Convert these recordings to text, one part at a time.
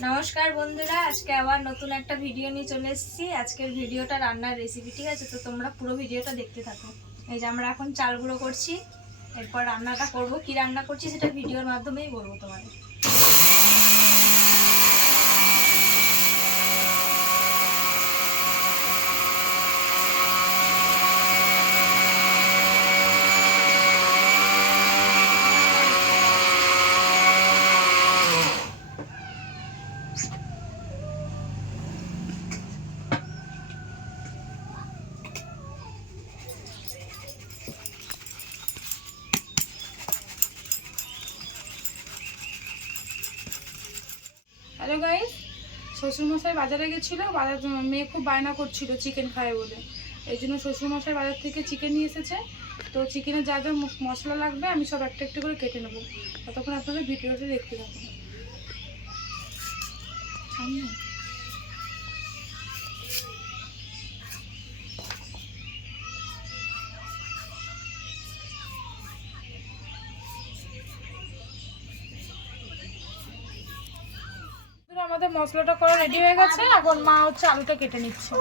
নমস্কার বন্ধুরা, আজকে আবার নতুন একটা ভিডিও নিয়ে চলে এসেছি। আজকের ভিডিওটা রান্নার রেসিপি, ঠিক আছে? তো তোমরা পুরো ভিডিওটা দেখতে থাকো। এই যে আমরা এখন চাল গুঁড়ো করছি, এরপর রান্নাটা করব। কি রান্না করছি সেটা ভিডিওর মাধ্যমেই বলবো তোমাদের। হ্যালো গাইস, শ্বশুরমশাই বাজারে গেছিলো। মেয়ে খুব বায়না করছিল চিকেন খায় বলে, এই জন্য শ্বশুরমশাই বাজার থেকে চিকেন নিয়ে এসেছে। তো চিকেনের যা যা মশলা লাগবে আমি সব একটা একটা করে কেটে নেবো। ততক্ষণ আপনারা ভিডিওটা দেখতে থাকুন। আমাদের মশলাটা করা রেডি হয়ে গেছে। এখন মা হচ্ছে আলুটা কেটে নিচ্ছে।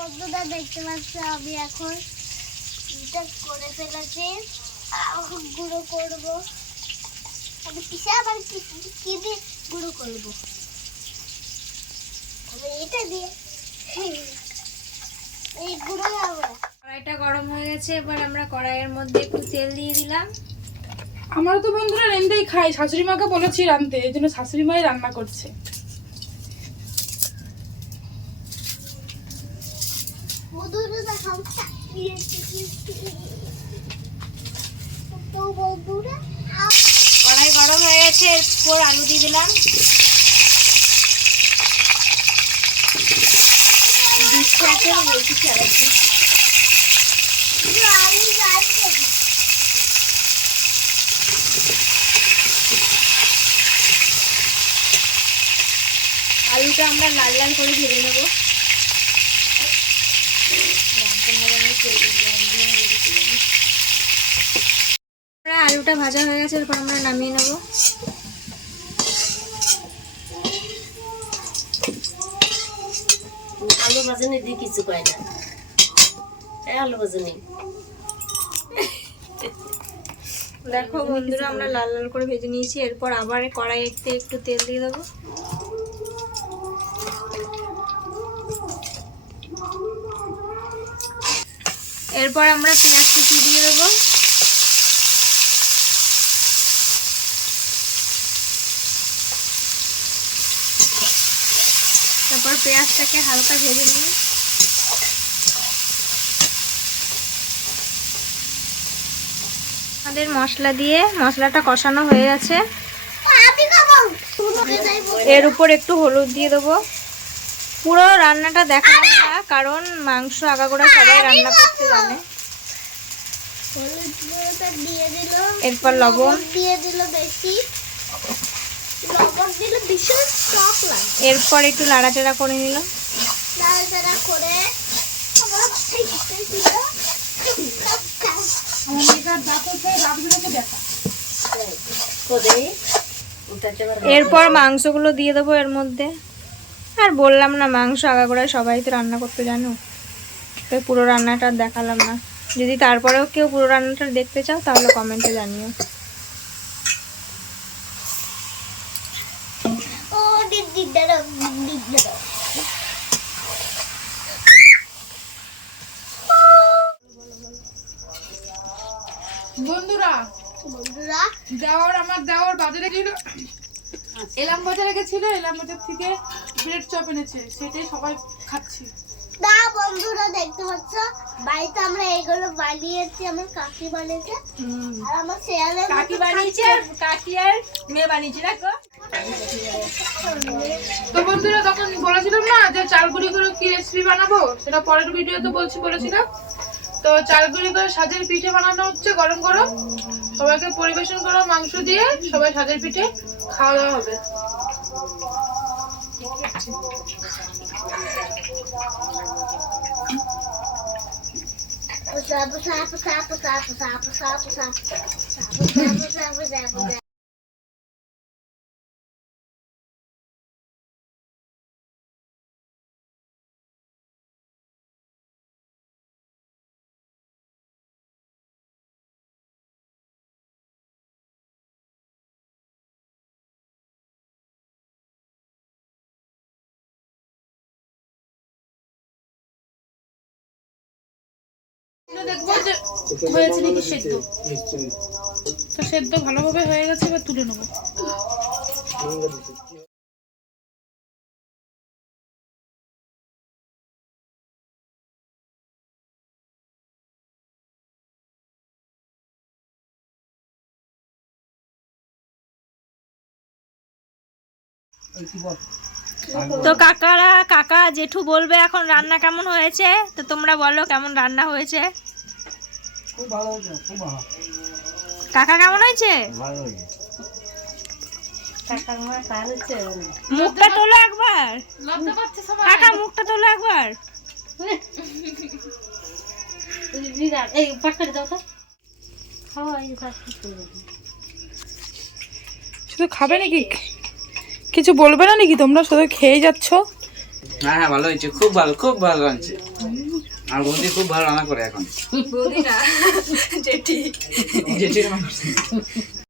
বন্ধুরা দেখতে পাচ্ছ, আমি এখন এটা করে ফেলেছি। এখন গুঁড়ো করবো। আমি পিসে আবার কি দিয়ে গুঁড়ো করবো? আমি এটা দিয়ে এই গুঁড়ো আমরা। কড়াইটা গরম হয়ে গেছে, এবার আমরা কড়াইয়ের মধ্যে একটু তেল দিয়ে দিলাম। আমরা তো বন্ধুরা রেন্দেই খাই, শাশুড়ি মাকে বলেছি রাঁধতে, এই জন্য শাশুড়ি মাই রান্না করছে। কড়াই গরম হয়ে গেছে, এরপর আলু দিয়ে দিলাম। আলুটা আমরা লাল লাল করে ভেজে নেবো। আলুটা ভাজা হয়ে গেছে, এরপর আমরা নামিয়ে নেবো। আলু ভাজনি দিয়ে কিছু পাই না, আলু ভাজনি। দেখো বন্ধুরা, আমরা লাল লাল করে ভেজে নিয়েছি। এরপর আবার কড়াইতে একটু তেল দিয়ে দেবো। এরপর আমরা পেঁয়াজ কুচি দিয়ে দেবো। তারপর পেঁয়াজটাকে হালকা ভেজে নিই। আমাদের মশলা দিয়ে মশলাটা কষানো হয়ে গেছে। এর উপর একটু হলুদ দিয়ে দেবো। পুরো রান্নাটা দেখালাম না, কারণ মাংস আগাগোড়া সবাই রান্না করতে জানে। এরপর লবণ দিয়ে দিল বেশি, লবণ দিলে ভীষণ টক লাগে। এরপর একটু নাড়াচাড়া করে নিল। নাড়াচাড়া করে এরপর মাংসগুলো দিয়ে দেবো এর মধ্যে। আর বললাম না, মাংস আগাগোড়ায় সবাই তো রান্না করতে জানো, তো পুরো রান্নাটা দেখালাম না। যদি তারপরেও কেউ পুরো রান্নাটা দেখতে চাও তাহলে কমেন্টে জানিও। বন্ধুরা বন্ধুরা আমার দেওয়ার বাজারে গেছিল, এলাম বাজারে গেছিল, এলাম বাজার থেকে ব্রেড চপ এনেছে, সেটাই সবাই খাচ্ছি। না বন্ধুরা দেখতে পাচ্ছ, বাড়িতে আমরা এগুলো বানিয়েছি, আমার কাকি বানিয়েছে আর আমার শেয়ালের কাকি বানিয়েছে আর কাকি আর মেয়ে বানিয়েছে না গো। তো বন্ধুরা তখন বলেছিলাম না যে চাল গুঁড়ি করে কি রেসিপি বানাবো, সেটা পরের ভিডিওতে বলেছিলাম। তো চাল গুঁড়ি করে সাজের পিঠে বানানো হচ্ছে গরম গরম, সবাইকে পরিবেশন করা মাংস দিয়ে সবাই সাজের পিঠে খাওয়া দাওয়া হবে। দেখবো যে হয়েছে নাকি সেদ্ধ। তো সেদ্ধ ভালোভাবে হয়ে গেছে, এবার তুলে নেবো। তো কাকা জেঠু বলবে এখন রান্না কেমন হয়েছে, তো তোমরা বলো কেমন রান্না হয়েছে। খুব ভালো হয়েছে, খুব ভালো। কাকা কেমন হয়েছে? ভালো হয়েছে। মুখটা তোলো একবার, লজ্জা পাচ্ছে সবাই। কাকা মুখটা তোলো একবার। শুধু খাবে নাকি, কিছু বলবে না নাকি? তোমরা শুধু খেয়ে যাচ্ছ। হ্যাঁ হ্যাঁ ভালো হয়েছে, খুব ভালো, খুব ভালো রাঁধছে। আর বৌদি খুব ভালো রান্না করে এখন। বৌদি না, জেঠি। জেঠির মানুষ।